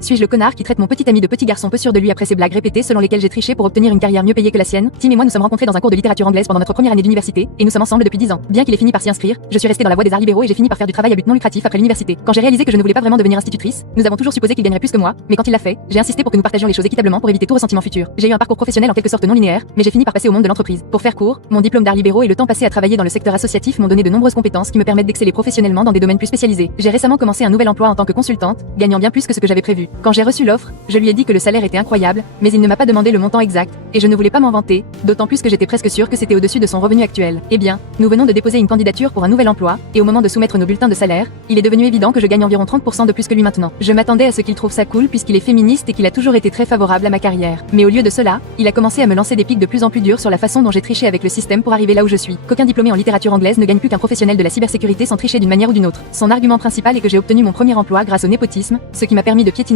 Suis-je le connard qui traite mon petit ami de petit garçon peu sûr de lui après ses blagues répétées selon lesquelles j'ai triché pour obtenir une carrière mieux payée que la sienne? Tim et moi nous sommes rencontrés dans un cours de littérature anglaise pendant notre première année d'université, et nous sommes ensemble depuis 10 ans. Bien qu'il ait fini par s'y inscrire, je suis restée dans la voie des arts libéraux et j'ai fini par faire du travail à but non lucratif après l'université. Quand j'ai réalisé que je ne voulais pas vraiment devenir institutrice, nous avons toujours supposé qu'il gagnerait plus que moi, mais quand il l'a fait, j'ai insisté pour que nous partagions les choses équitablement pour éviter tout ressentiment futur. J'ai eu un parcours professionnel en quelque sorte non linéaire, mais j'ai fini par passer au monde de l'entreprise. Pour faire court, mon diplôme d'arts libéraux et le temps passé à travailler dans le secteur associatif m'ont donné de nombreuses compétences qui me permettent d'exceller professionnellement dans des domaines plus spécialisés. J'ai récemment commencé un nouvel emploi en tant que consultante, gagnant bien plus que ce que j'avais prévu. Quand j'ai reçu l'offre, je lui ai dit que le salaire était incroyable, mais il ne m'a pas demandé le montant exact, et je ne voulais pas m'en vanter, d'autant plus que j'étais presque sûre que c'était au-dessus de son revenu actuel. Eh bien, nous venons de déposer une candidature pour un nouvel emploi, et au moment de soumettre nos bulletins de salaire, il est devenu évident que je gagne environ 30% de plus que lui maintenant. Je m'attendais à ce qu'il trouve ça cool puisqu'il est féministe et qu'il a toujours été très favorable à ma carrière. Mais au lieu de cela, il a commencé à me lancer des pics de plus en plus durs sur la façon dont j'ai triché avec le système pour arriver là où je suis. Qu'aucun diplômé en littérature anglaise ne gagne plus qu'un professionnel de la cybersécurité sans tricher d'une manière ou d'une autre. Son argument principal est que j'ai obtenu mon premier emploi grâce au népotisme, ce qui m'a permis de piétiner